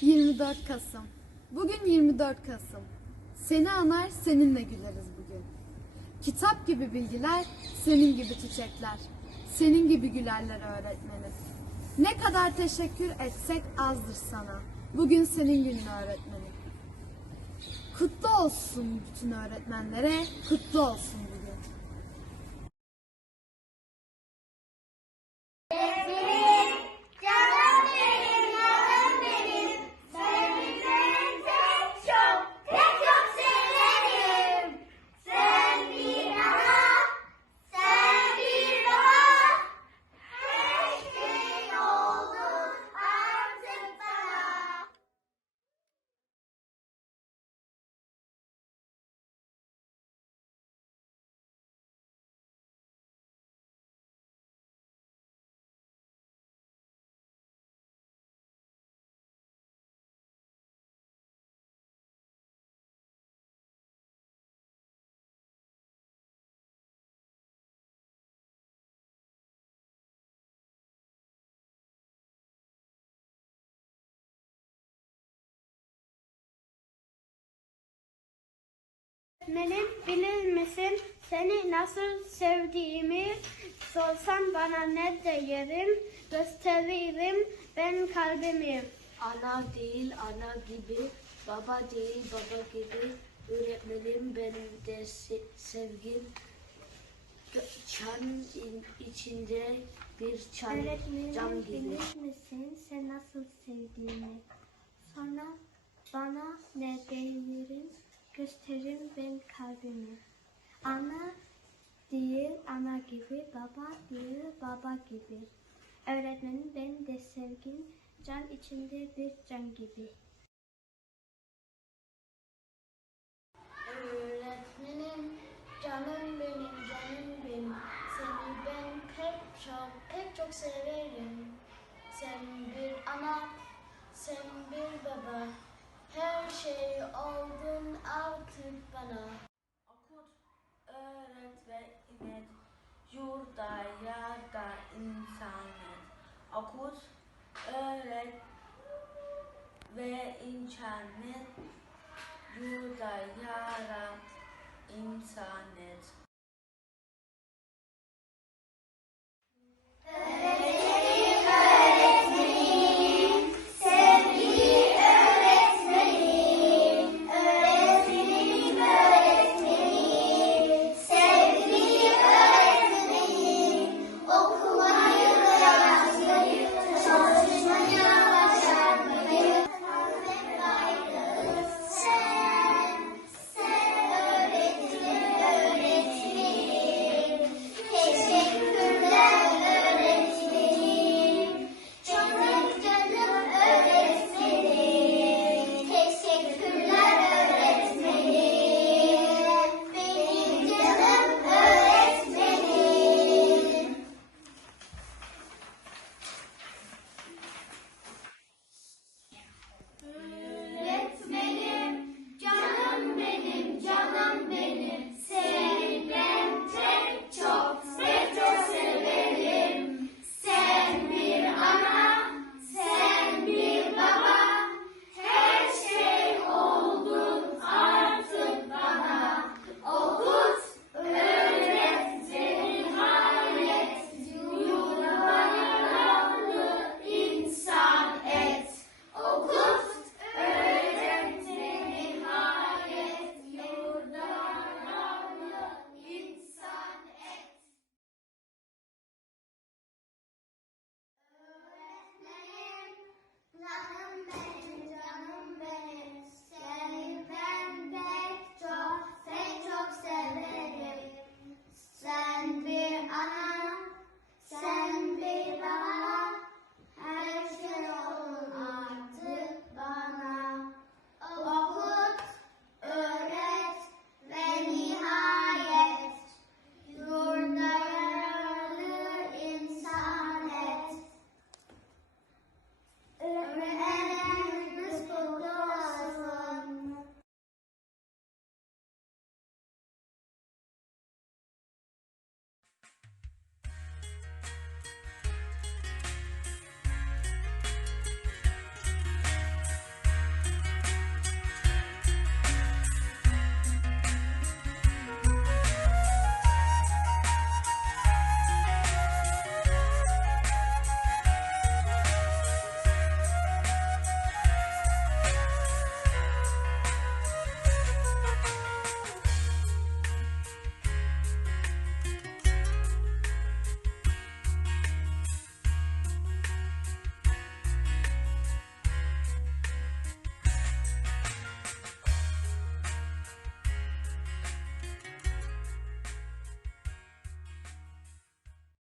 24 Kasım. Bugün 24 Kasım. Seni anar, seninle güleriz bugün. Kitap gibi bilgiler, senin gibi çiçekler. Senin gibi gülerler öğretmenim. Ne kadar teşekkür etsek azdır sana. Bugün senin günün öğretmenim. Kutlu olsun bütün öğretmenlere, kutlu olsun Öğretmenim bilir misin seni nasıl sevdiğimi sorsan bana ne derim gösteririm ben kalbimi. Ana değil ana gibi, baba değil baba gibi, öğretmenim benim de se- sevgim. Çan in- içinde bir çan, cam Öğretmenim gibi. bilir misin sen nasıl sevdiğimi sonra bana ne derim gösteririm ben kalbimi. Ana değil ana gibi, baba değil baba gibi. Öğretmenim benim de sevgim can içinde bir can gibi. Öğretmenim, canım benim, canım benim. Seni ben pek çok, pek çok severim. Sen bir ana, sen bir baba. Her şey oldun artık bana. Okut, öğret ve inet. Yurda, yarda, insanet. Okut, öğret ve internet. Yuda yarat insanet